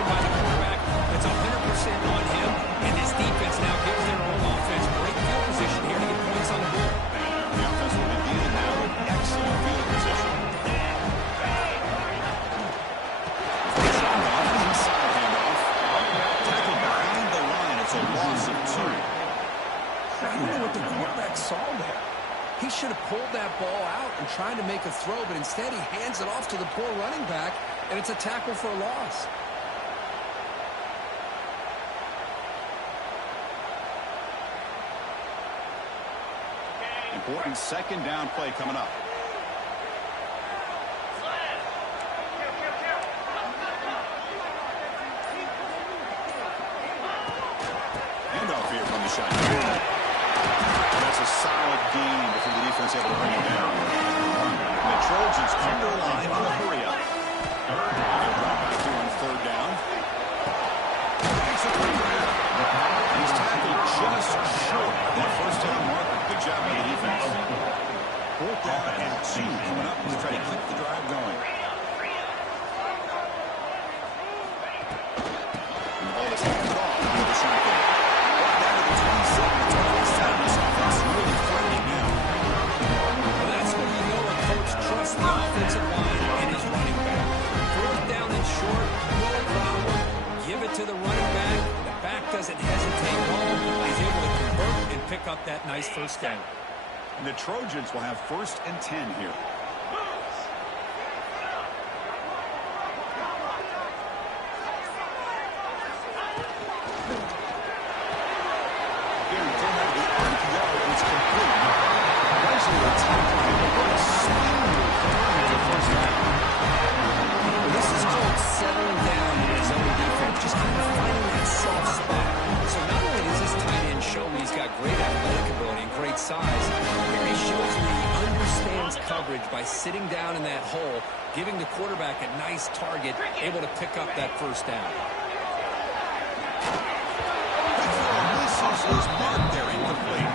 decision by the quarterback. It's 100% on him, and this defense now gives their own offense great field position here to get points on the board. The offense will begin now with excellent field position. Inside handoff. Tackled behind the line. It's a loss of 2. I don't know what the quarterback saw there. He should have pulled that ball out and tried to make a throw, but instead he hands it off to the poor running back, and it's a tackle for a loss. Important second down play coming up. Handoff here from the shotgun. That's a solid gain before the defense able to bring him down. And the Trojans come to the line in a hurry up. They're brought back to on 3rd down. He's tackled just short of that first down marker. Good job by the defense. 4th down and 2 coming up to try to keep the drive going. And the ball is handed off with the shotgun. Right down to the 27. It's on the side of this offense. Really threatening now. Well, that's when you know a coach trusts the offensive line and his running back. 4th down and short, no problem. Give it to the running back. The back doesn't hesitate long. He's able to convert and pick up that nice first down. And the Trojans will have 1st and 10 here. This is called settling down in his own defense, just kind of finding that soft spot. So not only does this tight end show me he's got great athletic ability and great size, here he shows me he understands coverage by sitting down in that hole, giving the quarterback a nice target, able to pick up that first down. Is marked there incomplete.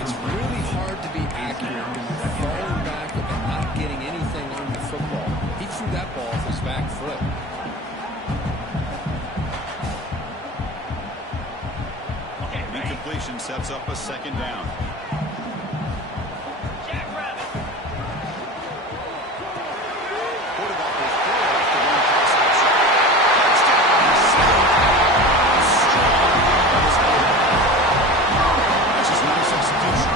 It's really hard to be accurate falling back and not getting anything on the football. He threw that ball off his back foot. Incompletion sets up a 2nd down. Quarterback will throw after one pass action. That's his nice execution.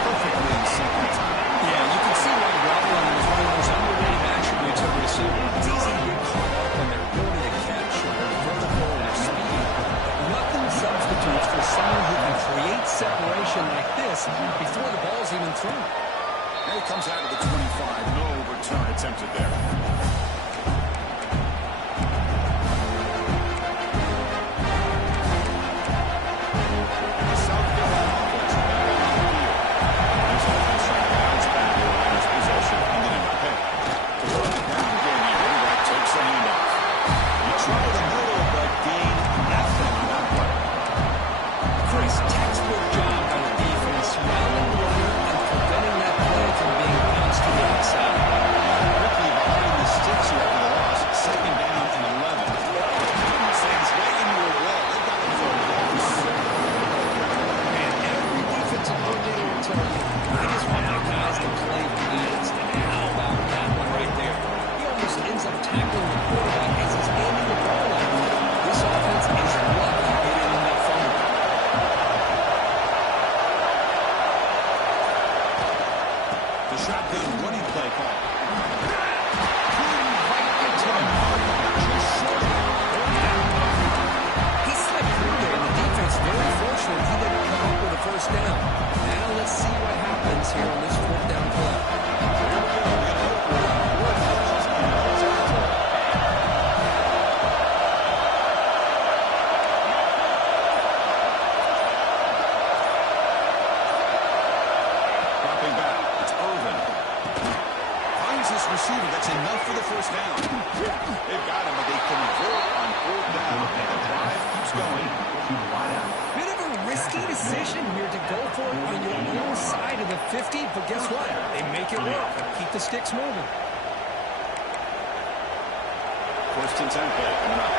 Perfectly in second time. Yeah, you can see why route running is one of the most underrated attributes of a receiver. It's easy to get caught up on their ability to catch or their vertical or their speed, but nothing substitutes for someone who can create separation like this before the ball's even thrown. And he comes out of the 25. No return attempted there. Textbook job by the defense, surrounding the runner and preventing that play from being bounced to the outside. Quickly behind the sticks here for the loss. 2nd down and 11. Sands right into a wall. They've got it for a loss. And every defensive coordinator will tell you, I just want my guys to play fast. And how about that one right there? He almost ends up tackling the quarterback as he's handing the ball out. This offense is lucky they didn't end up fumbling. The shotgun running play call. He slipped through there, and the defense very fortunate he didn't come up with a first down. Now let's see what happens here on this 4th down play. Dropping back. It's Irvin. Finds this receiver. That's enough for the first down. They've got him, but they convert on 4th down. And the drive keeps going. Bit of a risky decision here to go for it on your own side of the 50, but guess what? They make it work. Keep the sticks moving. First and 10 play coming up.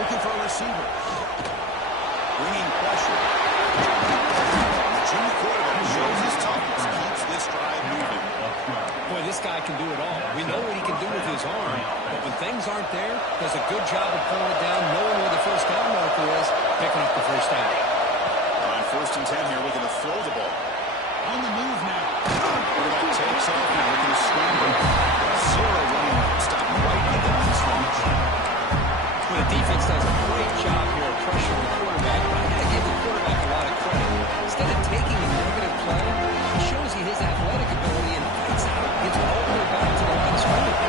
Looking for a receiver. Bringing pressure. The junior quarterback shows his toughness. Keeps this drive moving. Boy, this guy can do it all. We know what he can do with his arm, but when things aren't there, does a good job of pulling it down, knowing where the first down marker is, picking up the first down. On first and 10 here, looking to throw the ball. On the move now. Quarterback takes off and looking to scramble. Zero running stop right at the line of scrimmage. Well, the defense does a great job here of pressuring the quarterback, but I got to give the quarterback a lot of credit. Instead of taking a negative play, he shows he has athletic ability and fights out, gets all the way back to the line of scrimmage.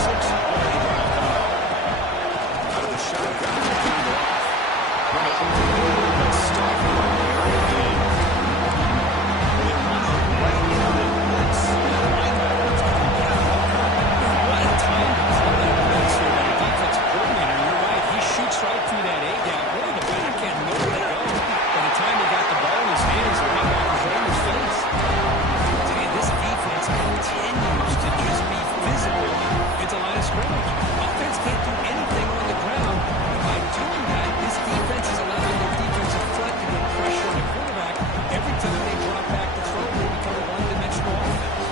6-play drive coming up. Out of the shotgun, hand it off. Let's stop right there. They run it right into the blitz. The linebackers coming down. A lot of time on that blitz here by the defensive coordinator. You're right, he shoots right through that A-gap. Really, the back can't know where to go. By the time he got the ball in his hands, the linebacker's right in his face. And this defense continues to just be physical at the line of scrimmage. Offense can't do anything on the ground. And by doing that, this defense is allowing their defensive front to get pressure on the quarterback. Every time they drop back to throw, they become a one-dimensional offense.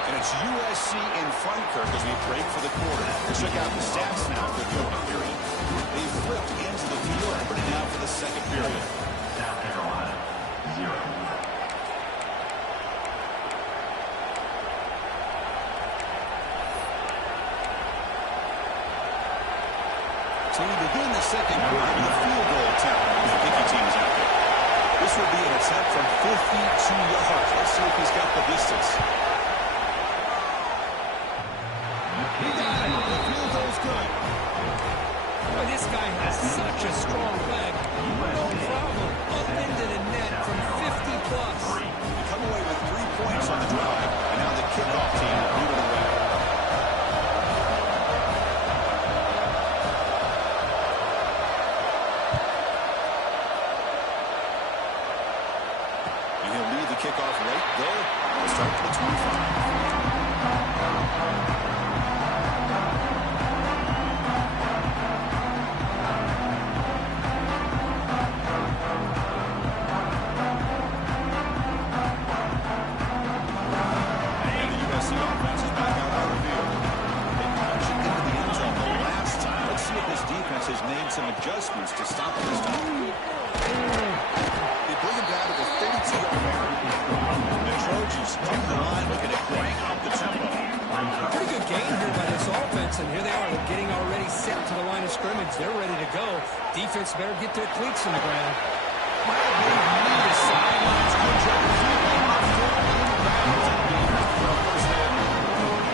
And it's USC in front, Kirk, as we break for the quarter. Check out the stats now for the opening period. They flipped into the field, but now for the second period. South Carolina, 0. So we begin the second quarter with a field goal attempt. The Dickey team is out there. This will be an attempt from 52 yards. Let's see if he's got the distance. He got it. The field goal's good. Boy, this guy has such a strong leg. No problem. Up into the net from 50 plus. They come away with 3 points on the drive, and now the kickoff team will move it away. And he'll lead the kickoff right there. We'll start to the 25. Has made some adjustments to stop him this time. They bring him down to the 32-yard line. The Trojans come to the line looking to crank up the tempo. Pretty good game here by this offense, and here they are getting already set to the line of scrimmage. They're ready to go. Defense better get their cleats in the ground.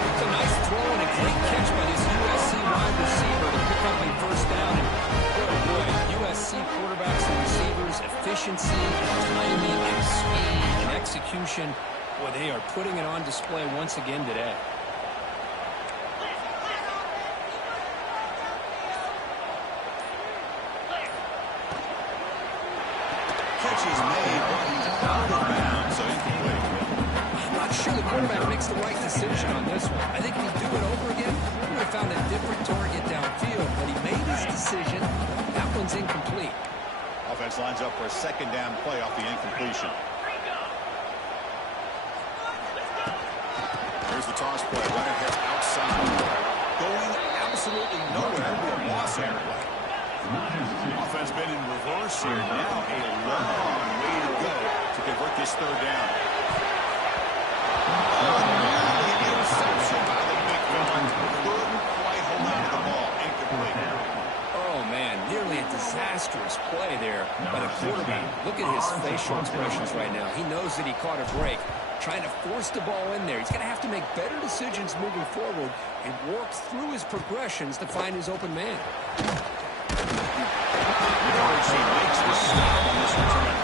It's a nice throw and a great catch by this USC wide receiver to pick up a first down. And boy, USC quarterbacks and receivers, efficiency, and timing, and speed, and execution. Boy, they are putting it on display once again today. Catch is made, but he's out of bounds, so incomplete. I'm not sure the quarterback makes the right decision on this one. I think if he'd do it over again, he would have found a different target downfield, but he made his decision. That one's incomplete. Offense lines up for a second down play off the incompletion. Here's the toss play. Leonard heads outside. Going absolutely nowhere. It'll be a loss here. Offense been in reverse here. Now a long way to go to convert this third down. Nearly an interception by the big villain. Couldn't quite hold on to the ball. Incomplete. Oh, man, nearly a disastrous play there by the quarterback. Look at his facial expressions right now. He knows that he caught a break, trying to force the ball in there. He's going to have to make better decisions moving forward and work through his progressions to find his open man. She makes the stop on this return.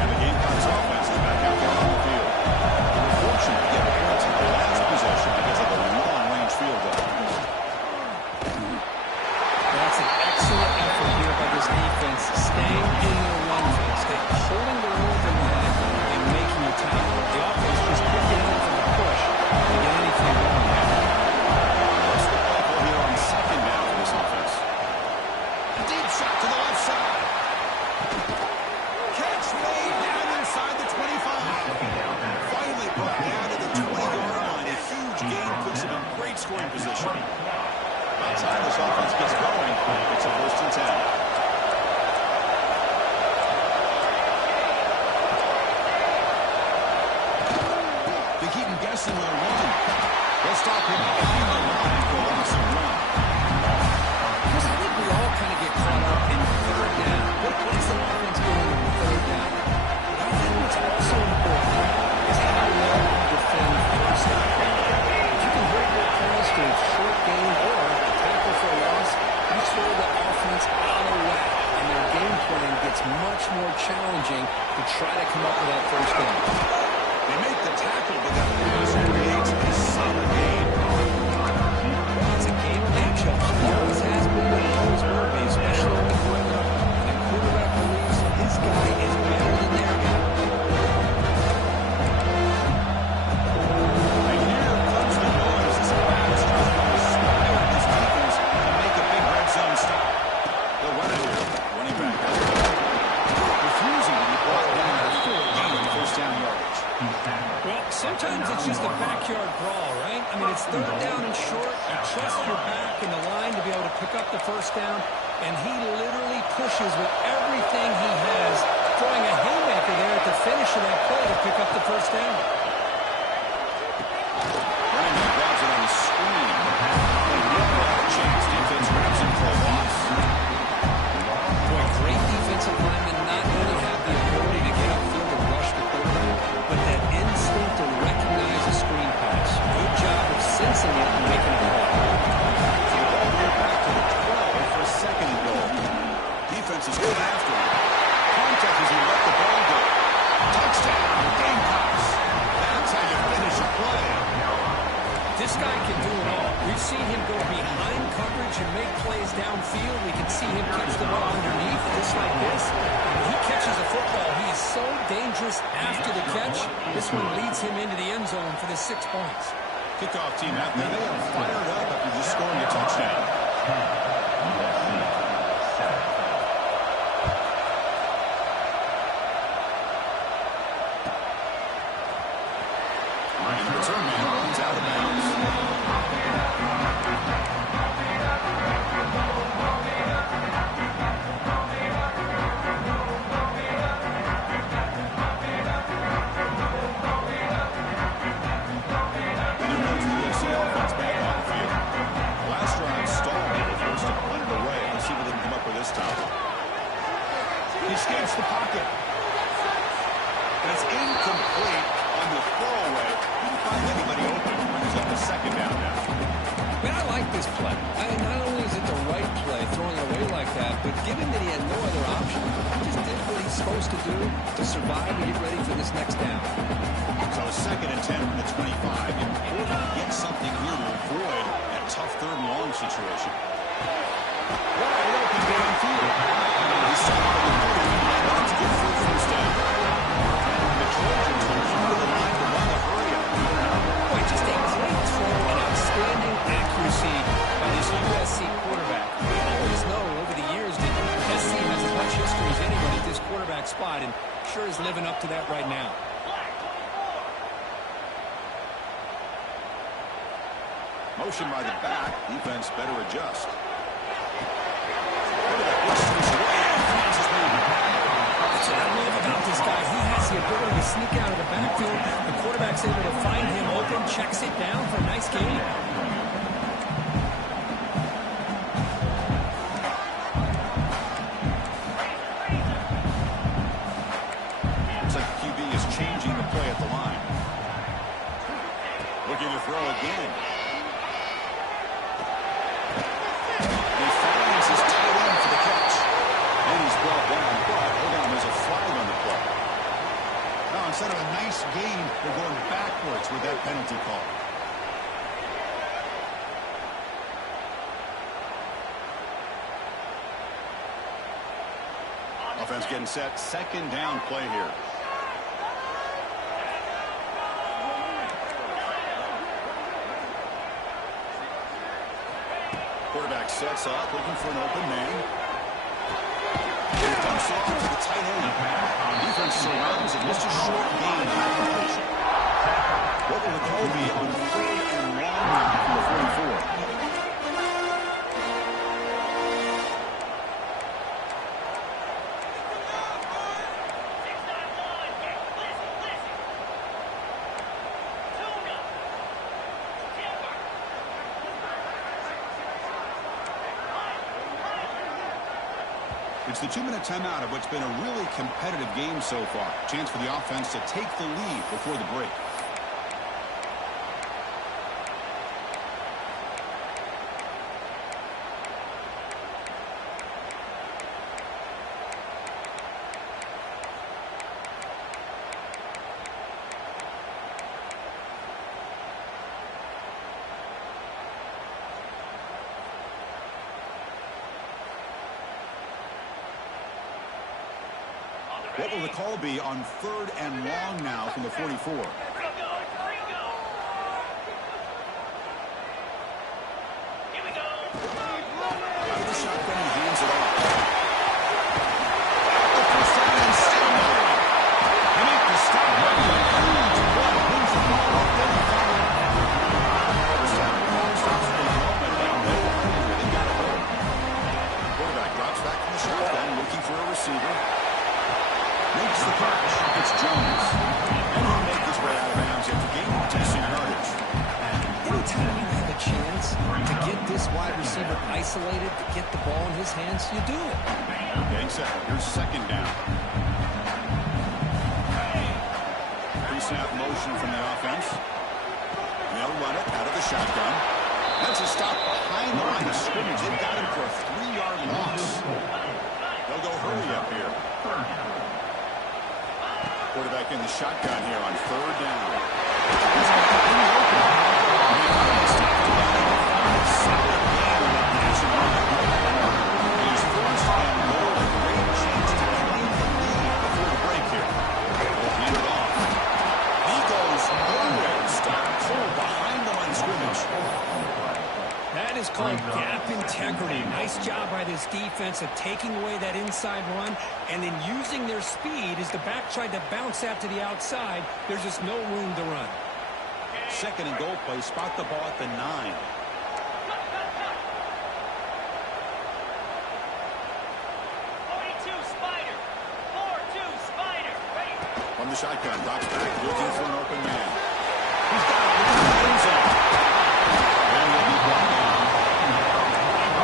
And the Gamecocks offense is back out there on the field. They were fortunate to get points in the last possession because of the long scoring position. By the time this offense gets going, it's a 1st and 10. They keep him guessing with a run. They'll stop him behind the line for a loss of 1. Because I think we all kind of get caught up in 3rd down. What's the offense doing in 3rd down? But I think what's also important is how well you defend 1st down. If you can hold your opponents to a short gain or a tackle for a loss, you throw the offense out of whack, and their game plan gets much more challenging to try to come up with that 1st down. They make the tackle, but that pass creates a solid gain. It's a game of matchups. It always has been, and it always will be, especially when the quarterback believes his guy is better than their guy. And here comes the noise as the Rams try to inspire this defense to make a big red zone stop. They'll run it here. Running back has the ball. Refusing to be brought down at a full gain on 1st down yardage. Well, sometimes it's just a backyard brawl, right? I mean, it's 3rd down and short. You trust your back in the line to be able to pick up the 1st down, and he literally pushes with everything he has, throwing a haymaker there at the finish of that play to pick up the 1st down. Running back grabs it on the screen. And never had a chance. Defense grabs him for a loss. Boy, great defensive linemen not only have the ability to get upfield and rush the quarterback, but that instinct to recognize a screen pass. Good job of sensing it and making it play. So the ball here back to the 12 for a 2nd and goal. Defense is going after him. Contact as he let the ball go. Touchdown, Gamecocks. That's how you finish a play. This guy can do it all. We've seen him go behind coverage and make plays downfield. We can see him catch the ball underneath, just like this. When he catches a football, he is so dangerous after the catch. This one leads him into the end zone for the 6 points. Kickoff team out there. They are fired up after just scoring a touchdown. And the return man runs out of bounds. And here comes the USC offense back on the field. Last drive stalled with the 1st down. Run it away. Let's see what they can come up with this time. He escapes the pocket. And it's incomplete on the throwaway. Didn't find anybody open. Brings up the 2nd down now. Man, I like this play. Not only is it the right play, throwing it away like that, but given that he had no other option, he just did what he's supposed to do to survive and get ready for this next down. So a 2nd and 10 from the 25. Important to get something here to avoid that tough 3rd and long situation. Wide open downfield. He saw it with 30 and wants to get through 1st down. The Trojans will come to the line to run the hurry up. Boy, just a great throw and outstanding accuracy by this USC quarterback. We always know over the years that SC has as much history as anyone at this quarterback spot, and sure is living up to that right now. Motion by the back. Defense better adjust. That's what I love about this guy. He has the ability to sneak out of the backfield. The quarterback's able to find him open, checks it down for a nice gain. Looks like the QB is changing the play at the line. Looking to throw again. He finds his tight end for the catch. And he's brought down, but hold on, there's a flag on the play. Now, instead of a nice gain, they're going backwards with that penalty call. Offense getting set. 2nd down play here. Quarterback sets up, looking for an open man. He dumps off to the tight end. Defense surrounds him. Just a short gain on that completion. What will the call be on 3rd and long from the 44? It's the 2-minute timeout of what's been a really competitive game so far. Chance for the offense to take the lead before the break. What will the call be on 3rd and long now from the 44? Out of the shotgun, he hands it off. The first down and still moving. They make the stop. Moves the ball up, then he follows. First down, stops for the moment. No hurry. They got it going. Quarterback drops back from the shotgun, looking for a receiver. Makes the catch. It's Jones. And he'll make his way out of bounds after gaining decent yardage. Anytime you have a chance to get this wide receiver isolated, to get the ball in his hands, you do it. Getting set. Here's 2nd down. Pre-snap motion from the offense. They'll run it out of the shotgun. That's a stop behind the line of scrimmage. They've got him for a 3-yard loss. They'll go hurry up here. Quarterback in the shotgun here on 3rd down. He's got it in the open. Solid game on that pass and run. He's 1st and goal. A great chance to claim the lead before the break here. They'll hand it off. He goes nowhere. Stop cold behind the line of scrimmage. That is called gap integrity. Nice job by this defense of taking away that inside run and then using their speed as the back tried to bounce out to the outside. There's just no room to run. 2nd and goal play. Spot the ball at the 9. From the shotgun, drops back, looking for an open man. He's got it within the end zone. And he'll be brought down.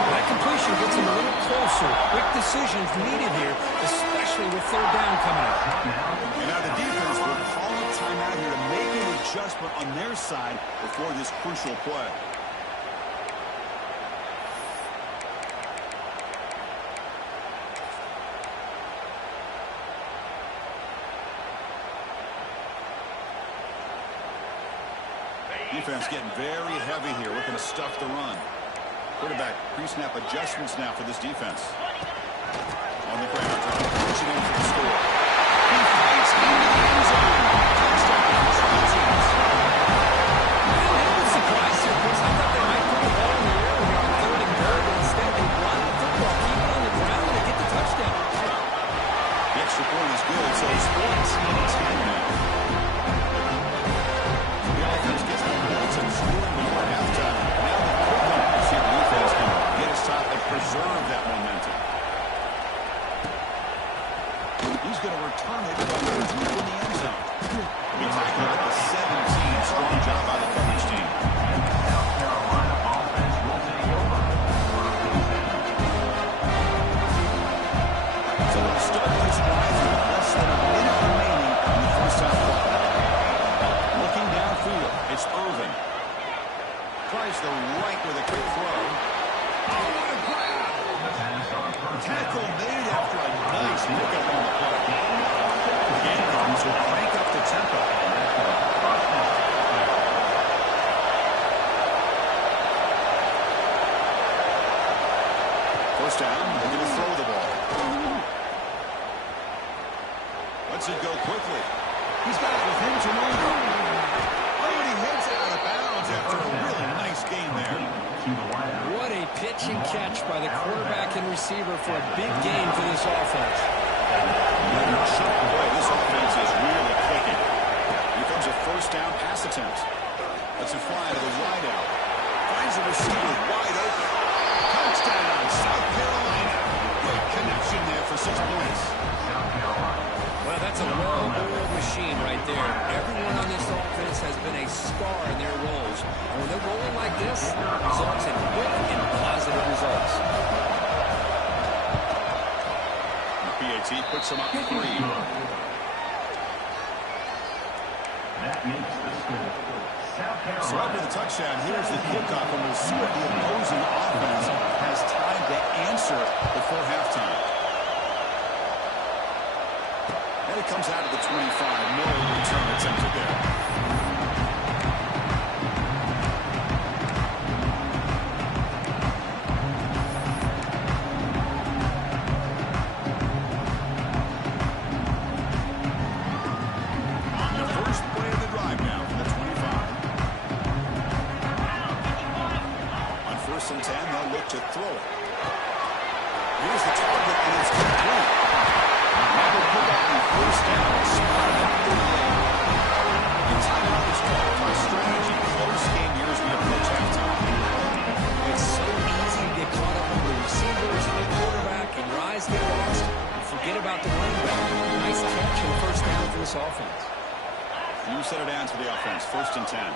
That completion gets him a little closer. Quick decisions needed here, especially with 3rd down coming up. And now the defense will call a timeout here to make an adjustment on their side before this crucial play. Defense getting very heavy here, looking to stuff the run. Quarterback pre-snap adjustments now for this defense. On the ground, trying to push it in for the score. He fights in the end zone. Touchdown, Trojans. I was surprised here, Chris. I thought they might put the ball in the air here on 3rd and goal, but instead they run the football, keep it on the ground, and get the touchdown. The extra point is good, so it's 14-10 now. The offense gets the points and scoring before halftime. Now the quickly see the defense can get his top and preserve that momentum. He's going to return it deep in the end zone. He'll be tackled at the 17. Strong job by the coverage team. So we'll start this drive with less than a minute remaining in the first half clock. Looking downfield, it's Irvin. Tries the right with a quick throw. Oh, what a grab! Tackle made after a nice pickup on the play. Gamecocks will crank up the tempo. First down, they're going to throw the ball. Lets it go quickly. He's got it with him to move. Oh, and he hits out of bounds after a really nice game there. What a pitch and catch by the quarterback and receiver for a big game for this offense. Boy, this offense is really clicking. Here comes a first down pass attempt. Lets it fly to the wide out. Finds the receiver wide open. Touchdown, South Carolina. Great connection there for 6 points. Well, that's a well-oiled machine right there. Everyone on this offense has been a star in their roles. And when they're rolling like this, results in quick and positive results. points. He puts them up 3. That makes the score. South Carolina. So after the touchdown, here's the kickoff, and we'll see if the opposing offense has time to answer before halftime. And it comes out of the 25. No return attempted there. To throw it. Here's the target, and it's complete. Never put up the first down. Spotted at 38. The timeout is called by strategy. Close game here as we approach halftime. It's so easy to get caught up on the receivers and the quarterback, and your eyes get lost. You forget about the running back. Nice catch and first down for this offense. You set it down to the offense. 1st and 10.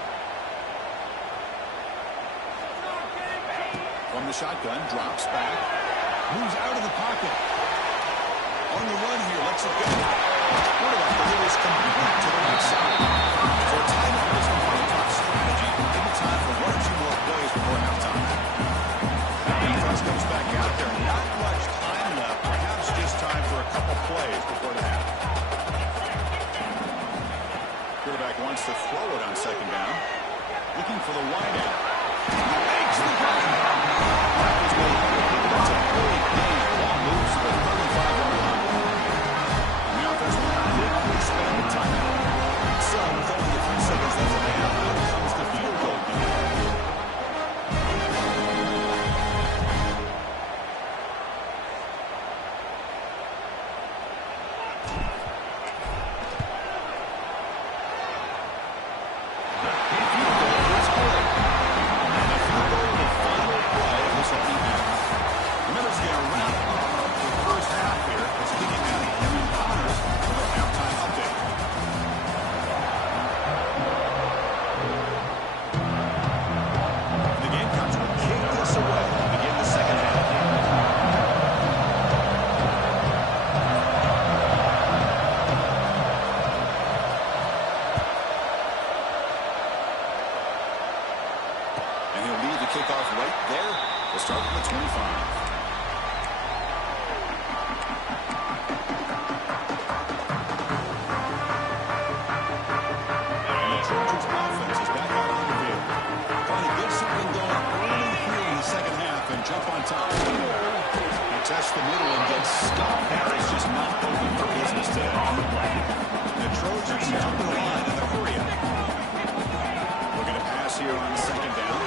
From the shotgun, drops back, moves out of the pocket. On the run here, lets it go. Quarterback delivers complete to the right side. So a timeout is the top strategy. Give it time for 1 or 2 more plays before halftime. Defense comes back out there. Not much time left. Perhaps just time for a couple plays before the half. Quarterback wants to throw it on 2nd down. Looking for the wide out. Makes the play. That's a big gain. Ball moves to the 35-yard line. The offense will quickly spend the timeout. So, with only a few seconds left in the half, out comes the field goal unit. Kickoff right there. We'll start with the 25. And the Trojans offense is back out on the field. Trying to get something going early here in the 2nd half and jump on top. They test the middle and get stuck. That is just not open for business today. The Trojans jump the line in the hurry up. Looking to pass here on 2nd down.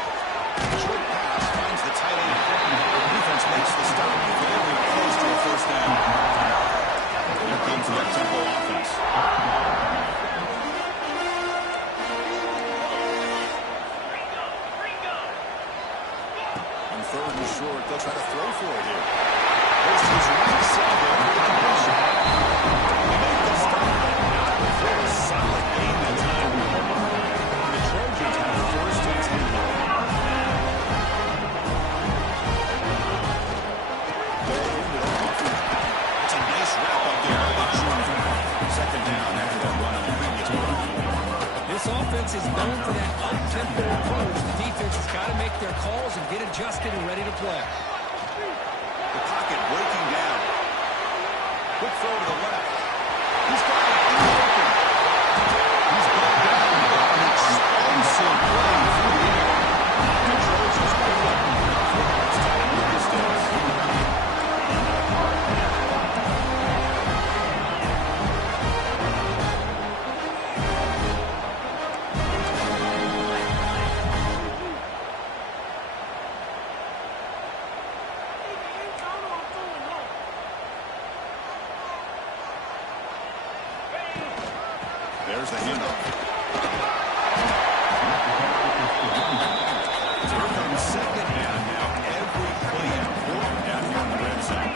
Short pass finds the tight end. The defense makes the stop. Very close to a 1st down. Here comes the up-tempo offense. On 3rd and short, they'll try to throw for it here. This is right side there for the completion. They make the stop, but not before a solid gain that time. The Trojans have 1st and 10. This offense is known for that up-tempo approach. The defense has got to make their calls and get adjusted and ready to play. The pocket breaking down. Quick throw to the left. He's got it in the open. He's got down an explosive play through the air. The Trojans pick up enough yards to end the distance. There's the handoff. Here comes 2nd down now. Every play important down here in the red zone.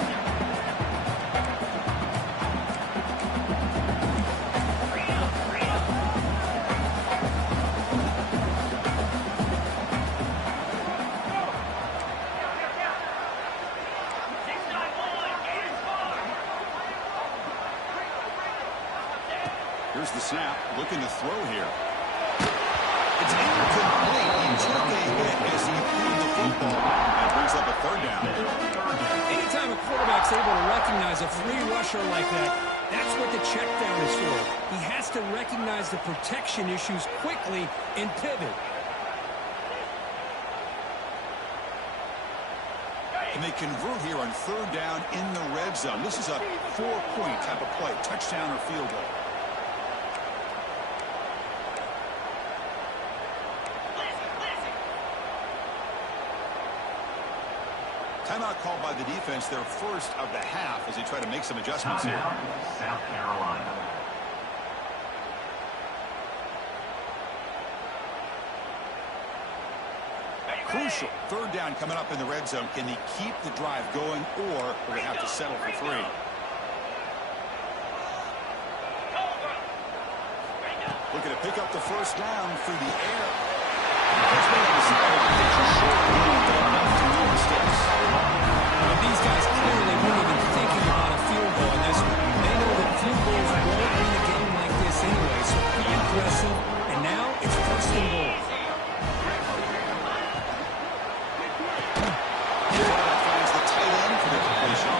Here's the snap, looking to throw here. It's incomplete. He took a hit as he threw the football and brings up a third down. Anytime a quarterback's able to recognize a free rusher like that, that's what the check down is for. He has to recognize the protection issues quickly and pivot. And they convert here on third down in the red zone. This is a 4-point type of play, touchdown or field goal. Timeout called by the defense, their first of the half, as they try to make some adjustments here. South Carolina. Crucial. Third down coming up in the red zone. Can they keep the drive going, or will they have to settle for 3? Looking to pick up the first down through the air. These guys clearly weren't even thinking about a field goal in this one. They know that field goals won't win a game like this anyway, so be aggressive. And now it's first and goal. Finds the tight end for the completion.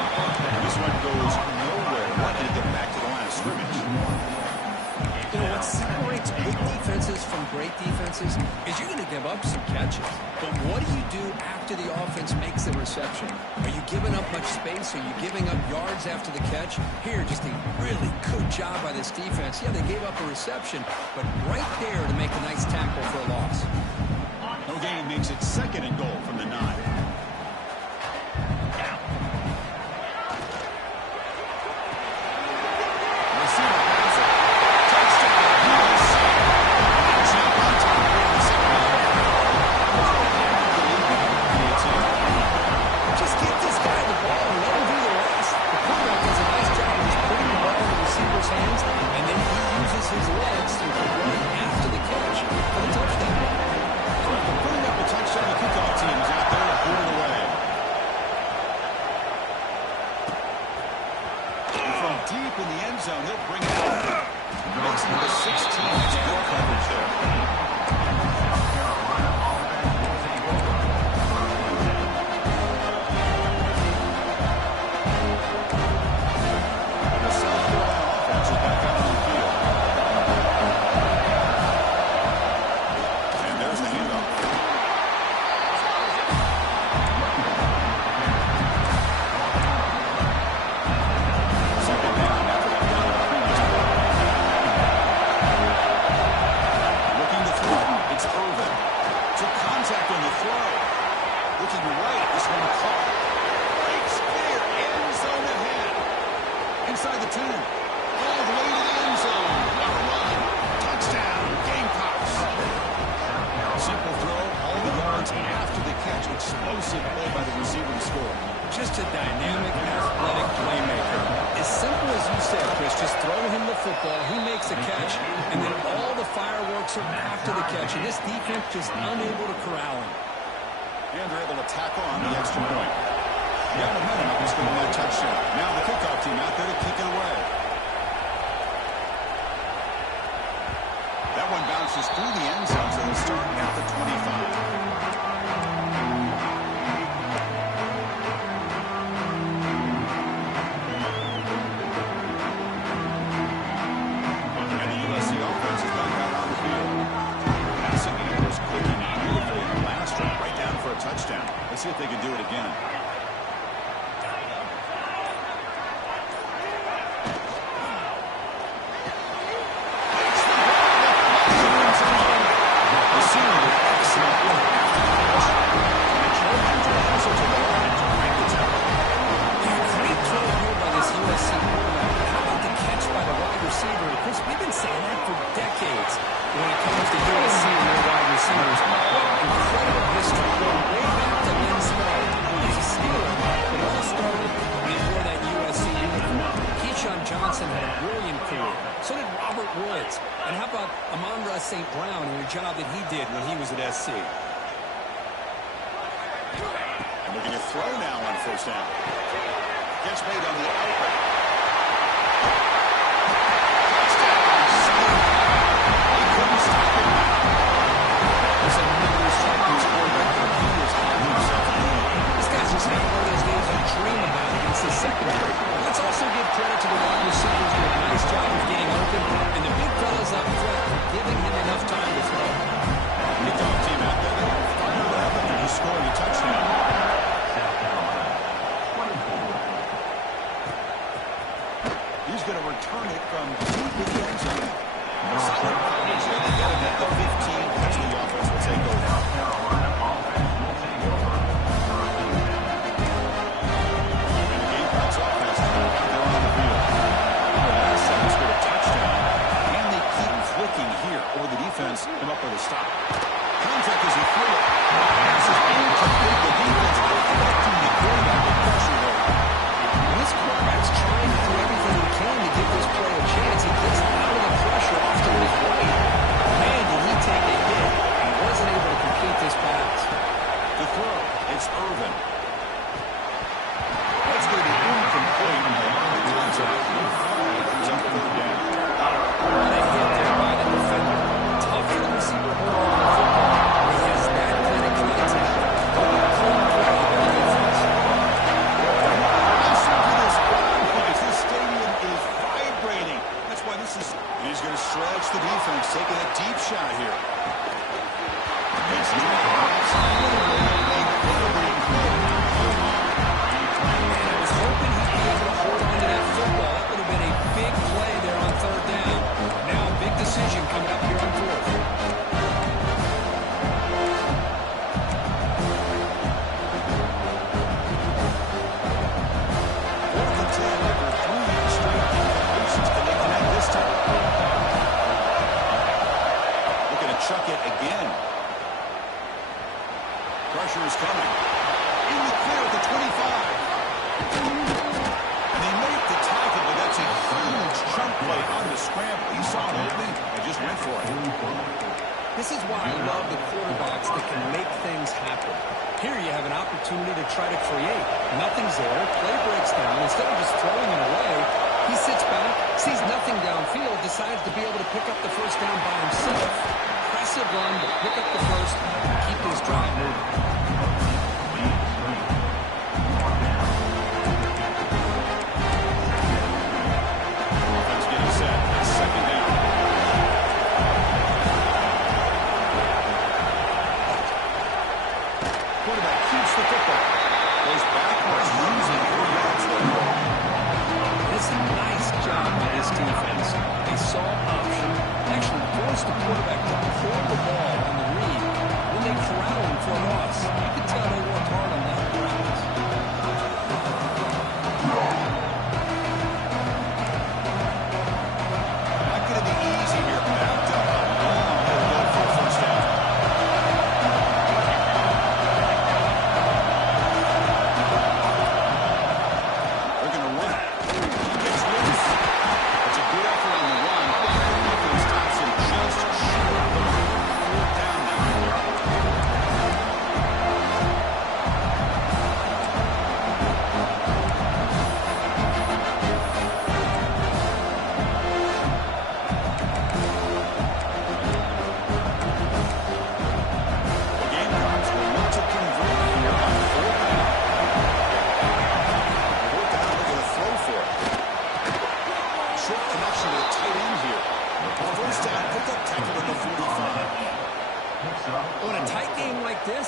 And this one goes nowhere. Wanting to get back to the line of scrimmage. You know, what separates good defenses from great defenses is you're going to give up some catches. But what do you do after the offense makes the reception? Are you giving up much space? Are you giving up yards after the catch? Here, just a really good job by this defense. Yeah, they gave up a reception, but right there to make a nice tackle for a loss. No gain makes it second and goal from the 9. Just a dynamic, athletic playmaker. As simple as you said, Chris, just throw him the football, he makes a catch, and then all the fireworks are after the catch. And this defense just unable to corral him. And they're able to tackle on the extra point. Got momentum up and scoring that touchdown. Now the kickoff team out there to kick it away. That one bounces through the end zone, so they'll start at the 25. Touchdown. Let's see if they can do it again. Great throw here by this USC quarterback. How about the catch by the wide receiver? Chris, we've been saying that for decades when it comes to USC and their wide receivers. Incredible history going way back to Lynn Small. He's a Steeler, but it all started when he wore that USC uniform. Keyshawn Johnson had a brilliant career. So did Robert Woods. And how about Amon-Ra St. Brown and the job that he did when he was at SC? And looking to throw now on first down. Catch made on the outlet. Touchdown. throw. It's Irvin. That's going to be incomplete. Time's out. Comes up third down. What a hit there by the defender. Tough for the receiver to hold on to the football. He has that kind of contact. Good, clean play by the defense. Listen to this crowd noise. This stadium is vibrating. That's why this is... He's going to stretch the defense, taking a deep shot here. It's decision coming up here on fourth. Fourth and 10 after 3 straight incompletions. Can they connect this time? Looking to chuck it again. Pressure is coming. In the clear at the 25. And they make the tackle, but that's a huge chunk play on the scramble. He saw an opening and just went for it. This is why I love the quarterbacks that can make things happen. Here you have an opportunity to try to create. Nothing's there. Play breaks down. Instead of just throwing it away, he sits back, sees nothing downfield, decides to be able to pick up the first down by himself. Impressive run to pick up the first and keep his drive moving.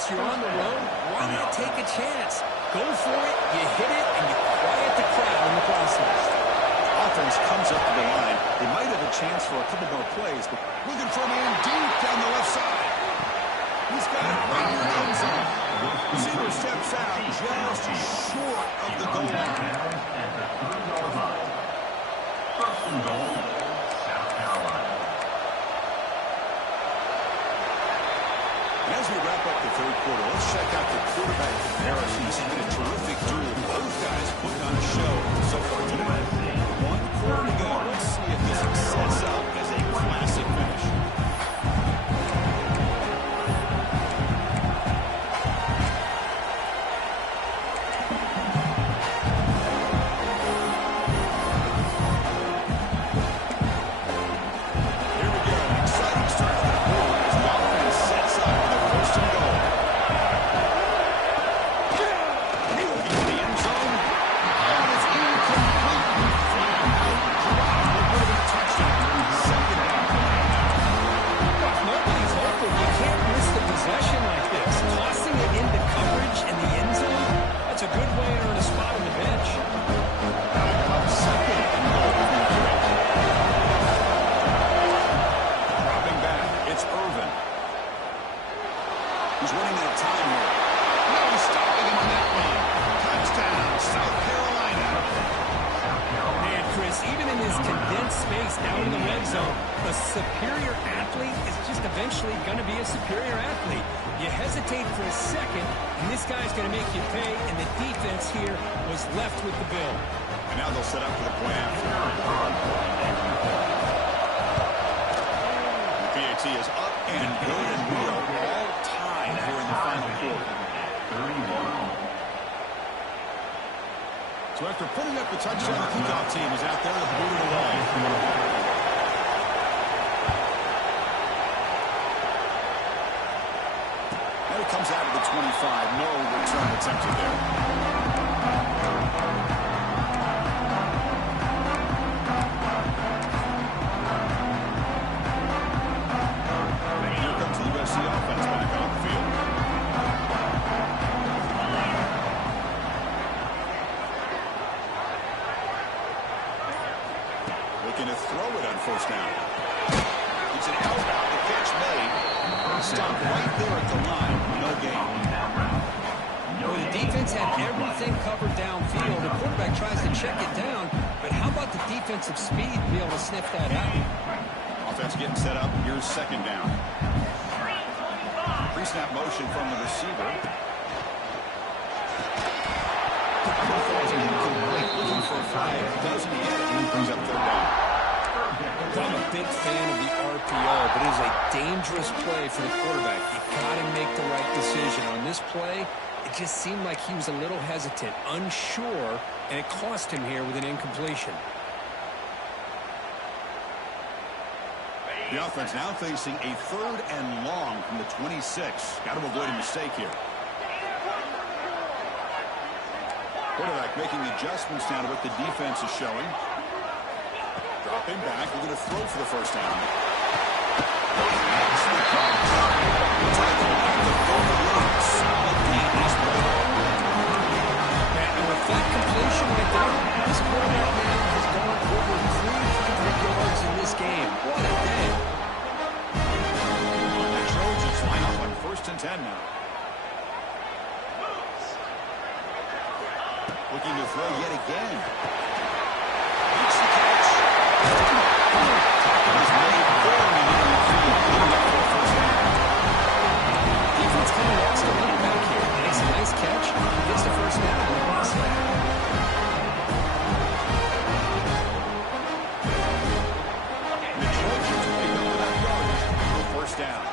You're on the road, why not take a chance? Go for it, you hit it, and you quiet the crowd in the process. Offense comes up to the line. They might have a chance for a couple more plays, but looking for a man deep down the left side. He's got it right in the end zone. Receiver steps out just short of the goal line. First and goal, South Carolina. As we wrap up the third quarter, let's check out the quarterback comparisons. It's been a terrific duel. Both guys putting on a show so far today. 1 quarter to go. Let's see if this sets up as a classic finish. Here we go. Exciting start to the quarter as the offense sets up for the first and goal. Looking to the end zone. And it's incomplete. Flat out drop. Would have been a touchdown. Second down. Well, if nobody's open, you can't miss the possession like this. Tossing it into coverage in the end zone, that's a good way to earn a spot on the bench. Second and goal. Dropping back. It's Irvin. He's running out of time here. No stopping him on that one. Touchdown, South Carolina. And Chris, even in this condensed space down in the red zone, a superior athlete is just eventually going to be a superior athlete. You hesitate for a second, and this guy's going to make you pay, and the defense here was left with the bill. And now they'll set up for the point after. The PAT is up and good, and we are all tied here in the final quarter. So after putting up the touchdown, the kickoff team is out there to boot it away. And it comes out of the 25. No return attempted there. Here comes the USC offense back on the field. Looking to throw it on first down. It's an outbound. The catch made. Stopped right there at the line. No gain. Well, the defense had everything covered downfield. The quarterback tries to check it down, but how about the defensive speed to be able to sniff that out? Offense getting set up. Here's second down. Pre-snap motion from the receiver. Looking for a flag. Doesn't get it. And brings up third down. I'm a big fan of the RPO, but it is a dangerous play for the quarterback. You've got to make the right decision. On this play, it just seemed like he was a little hesitant, unsure, and it cost him here with an incompletion. The offense now facing a third and long from the 26. Got to avoid a mistake here. Quarterback making adjustments down to what the defense is showing. Dropping back. We're going to throw for the first down. And with that completion right there, this quarterback now has gone over 300 yards in this game. What a day. The Trojans line up on 1st and 10 now. Looking to throw yet again. Makes the catch. Tackle is made very near the field. Leading up for a first down. Defense kind of lost a running back here. Makes a nice catch. Gets the first down in the process. The Trojans pick up that yardage for first down.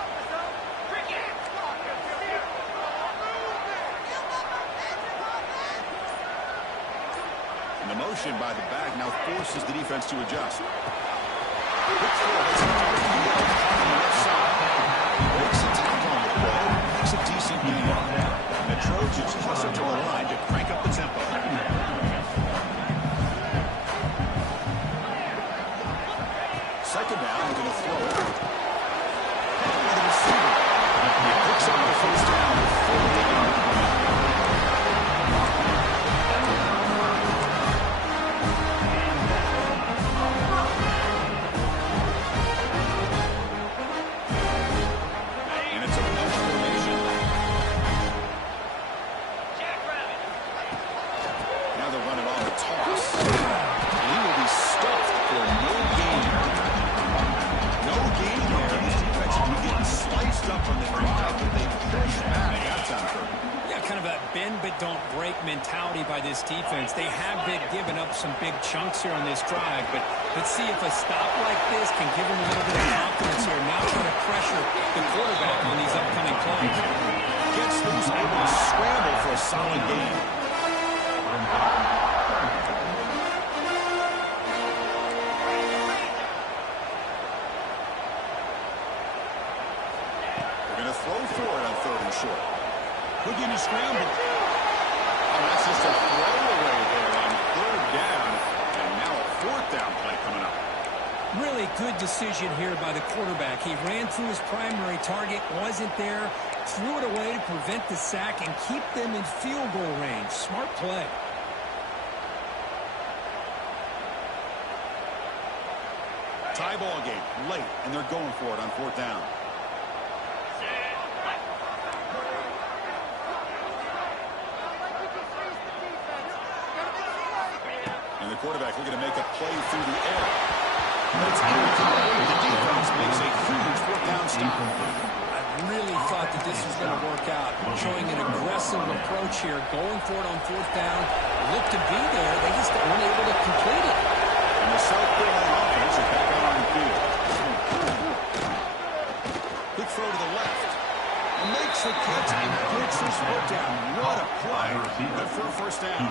And the motion by the back now forces the defense to adjust. Quick throw. It's on the left side. Breaks a tackle on the play. Makes a decent gain. And the Trojans hustle to the line to crank up the tempo. Second down, they're going to throw it. And the receiver. He picks up the first down. Third down. And it's a bunch formation. Now they're running on the toss. And he will be stuffed for no gain. No gain there. This defense will be getting sliced up on the drive, but they push back. That's on third. Yeah, kind of a bend but don't break mentality by this defense. They have been giving up some big chunks here on this drive, but let's see if a stop like this can give them a little bit of confidence here. Now trying to pressure the quarterback on these upcoming plays. Gets loose, able to scramble for a solid gain. They're going to throw for it on third and short. Looking to scramble. Oh, that's just a throwaway there on third down. And now a fourth down play coming up. Really good decision here by the quarterback. He ran through his primary target, wasn't there, threw it away to prevent the sack and keep them in field goal range. Smart play. Tie ball game late, and they're going for it on fourth down. And the quarterback looking to make a play through the air. That's incomplete. The defense makes a huge fourth down stop. I really thought that this was going to work out. Showing an aggressive approach here, going for it on fourth down. Looked to be there. They just weren't able to complete it. And the South Carolina offense is back out on the field. Quick throw to the left. And makes the catch and gets his foot down. What a play. Good for a first down.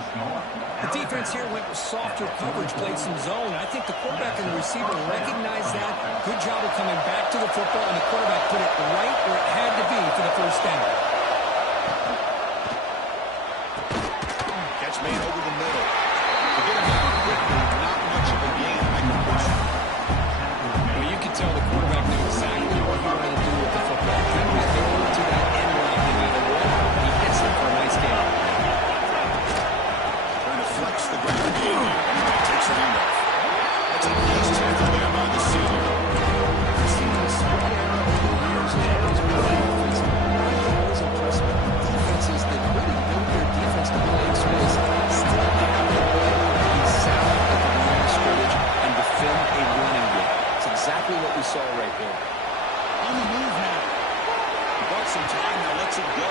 The defense here went with softer coverage, played some zone. I think the quarterback and the receiver recognized that. Good job of coming back to the football, and the quarterback put it right where it had to be for the first down. Catch made over the middle. Forget about it quickly. Not much of a gain. Well, you could tell the quarterback knew exactly what he wanted to do with the football. He was going to that end line no matter what. He hits it for a nice game. Trying to flex the ground game here. Anyway, takes a handoff. That's a nice tackle there by the senior. I've seen him spread out over the years as well as really offensive. Always impressive. Defenses that really build their defense to play in space still have the ability to be sound at the line of scrimmage and defend a running game. It's exactly what we saw right there. On the move now. He bought some time, now lets it go.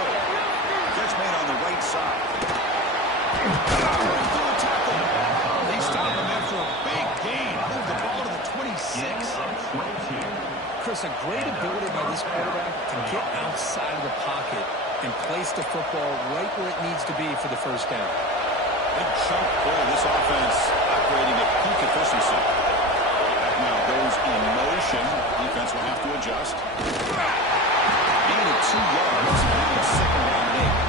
Catch made on the right side. Right through a tackle. They stop him after a big gain. Move the ball to the 26. Chris, a great ability by this quarterback to get outside of the pocket and place the football right where it needs to be for the first down. Big chunk play. This offense operating at peak efficiency. That now goes in motion. Defense will have to adjust. Gain of 2 yards. Now it's second down and 8.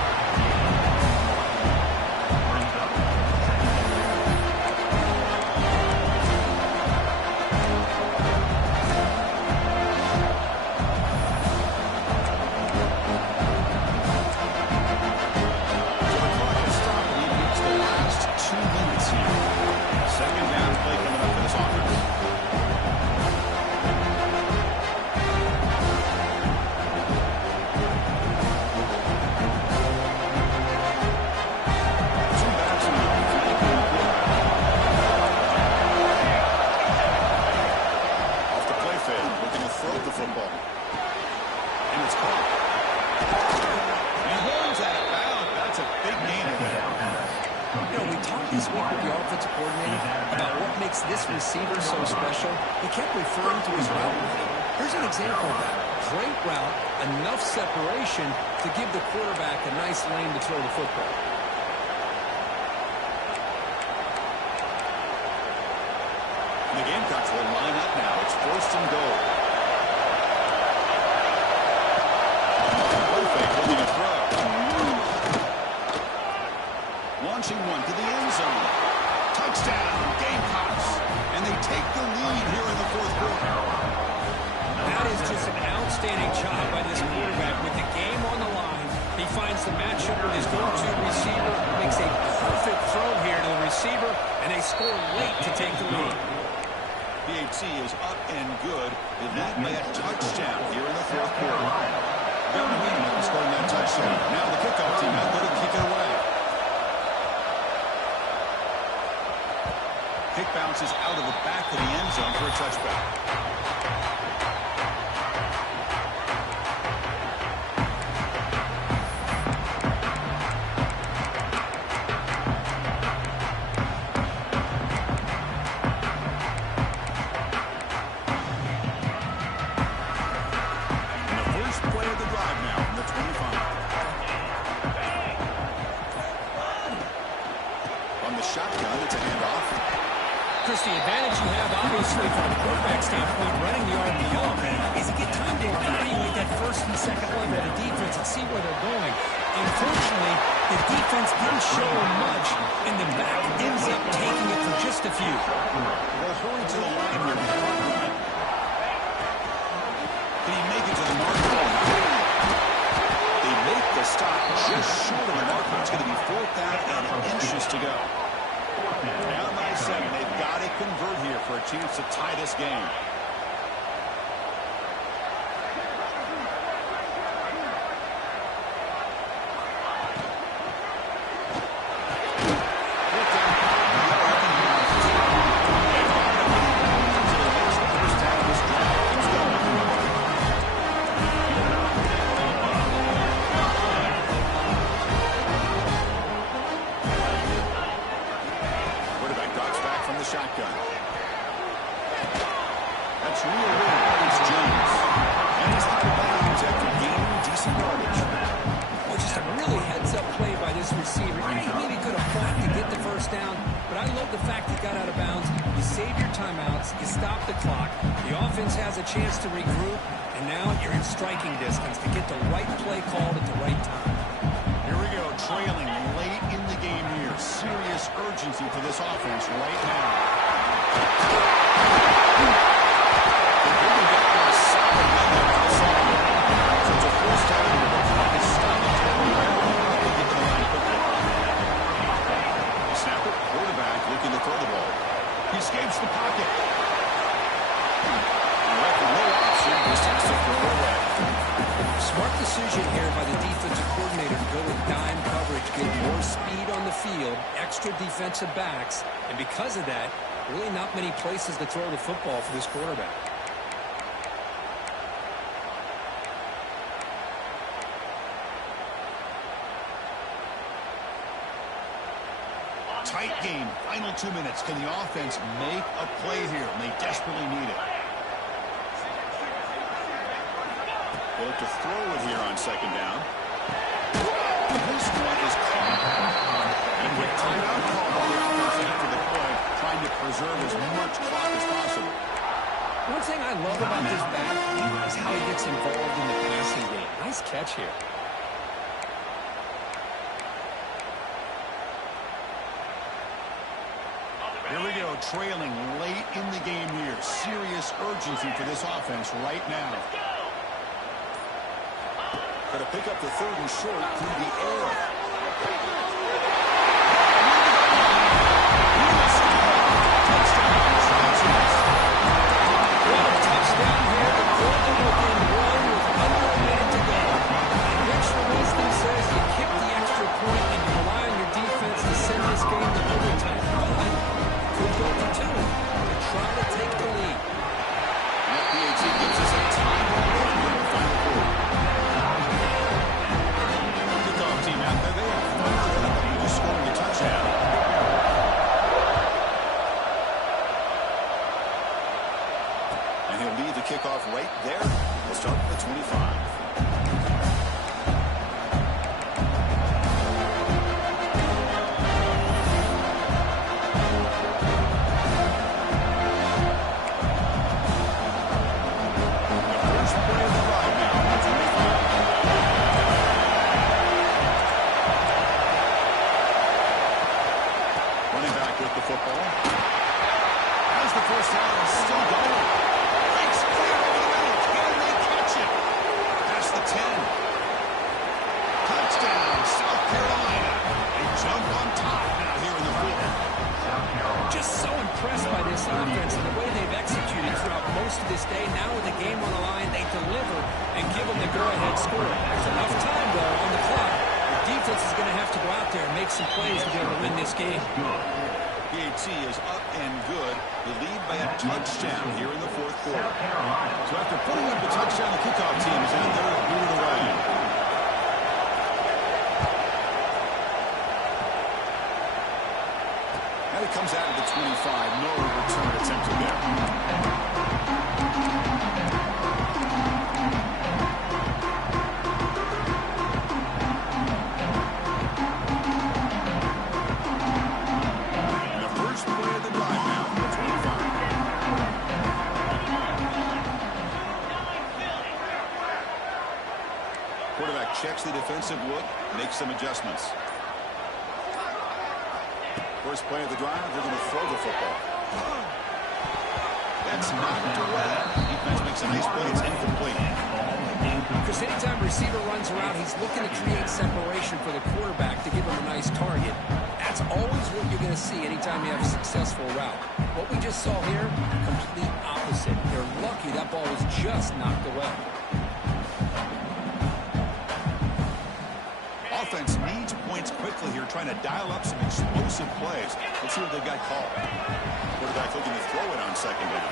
Second down play coming up for this offense. Two backs now. Off the play fake, looking to throw the football. And it's caught. And he holds that out. That's a big gain there. You know, we talked this week with the offensive coordinator about what makes this receiver so special. He kept referring to his route running. Here's an example of that. Great route, enough separation to give the quarterback a nice lane to throw the football. And the Gamecocks will line up now. It's first and goal. Perfect, looking to throw. Launching one to the end zone. Touchdown, Gamecocks. And they take the lead here in the fourth quarter. That is just an outstanding job by this quarterback with the game on the line. He finds the matchup with his go-to receiver, makes a perfect throw here to the receiver, and they score late to take the lead. PAT is up and good. They lead by a touchdown here in the fourth quarter. Gary Weedman scoring that touchdown. Now the kickoff team out there to kick it away. Kick bounces out of the back of the end zone for a touchback. And the first play of the drive now from the 25. On the shotgun, it's a handoff. Chris, the advantage you have, obviously, from a quarterback standpoint, running the RPO, is you get time to evaluate that first and second level of the defense and see where they're going. Unfortunately, the defense didn't show much, and the back ends up taking it for just a few. They'll hurry to the line here. Can he make it to the marker? They make the stop just short of the marker. It's going to be fourth down and inches to go. Down by 7. They've got to convert here for a chance to tie this game. Shotgun. this receiver. Yeah, he maybe could have fought to get the first down, but I love the fact he got out of bounds. You save your timeouts, you stop the clock, the offense has a chance to regroup, and now you're in striking distance to get the right play called at the right time. Here we go, trailing late in the game here. Serious urgency for this offense right now. So it's a first down, and the clock is stopped. They get to the line quickly. Snapper, quarterback looking to throw the ball. He escapes the pocket. No option, just has to throw it away. Smart decision here by the defensive coordinator to go with dime coverage, get more speed on the field, extra defensive backs, and because of that, really not many places to throw the football for this quarterback. Tight game, final 2 minutes. Can the offense make a play here? And they desperately need it. They'll to throw it here on second down. This one is caught. And with timeout call by the offense after the play, trying to preserve as much clock as possible. One thing I love about this back is how he gets involved in the passing game. Nice catch here. Here we go, trailing late in the game here. Serious urgency for this offense right now. Got to pick up the third and short through the air. What a touchdown here. The Colts within one with under a minute to go. Extra wisdom says you kick the extra point and you rely on your defense to send this game to overtime. But could go for two to try to take the lead. That PAT gives us a time run in the final quarter. Kickoff team out there, they have fired up and just scoring a touchdown. And he'll lead the kickoff right there. We'll start with the 25. Comes out of the 25. No return attempt there. And the first play of the drive now, the 25. Quarterback checks the defensive look, makes some adjustments. First play of the drive, they're going to throw the football. That's knocked away. Defense makes a nice play. It's incomplete. Because anytime a receiver runs around, he's looking to create separation for the quarterback to give him a nice target. That's always what you're going to see anytime you have a successful route. What we just saw here, complete opposite. They're lucky that ball was just knocked away. Offense needs points quickly here, trying to dial up some explosive plays. Let's see what they've got called. Quarterback looking to throw it on second down.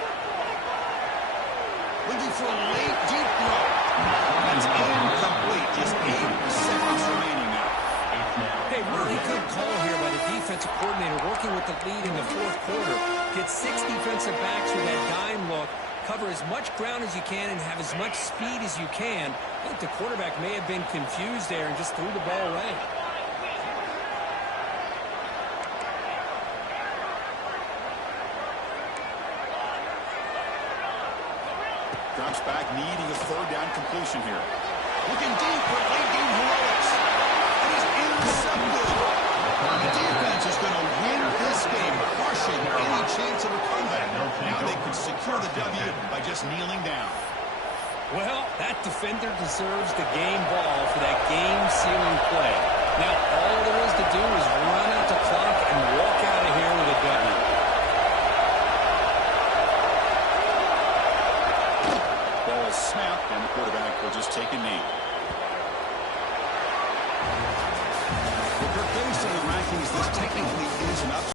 Looking for a late deep throw. That's incomplete. Just 8 seconds remaining now. Hey, really good call here by the defensive coordinator working with the lead in the fourth quarter. Get 6 defensive backs with that dime look. Cover as much ground as you can and have as much speed as you can. I think the quarterback may have been confused there and just threw the ball away. Drops back, needing a third down completion here. Looking deep for late game heroics. And he's intercepted. And the defense is going to win this game, crushing any chance of a comeback. Now they can secure the W by just kneeling down. Well, that defender deserves the game ball for that game-sealing play. Now, all there is to do is run out the clock and walk out of here with a W. Ball is snapped, and the quarterback will just take a knee. If they're based on the rankings, this technically is an upset.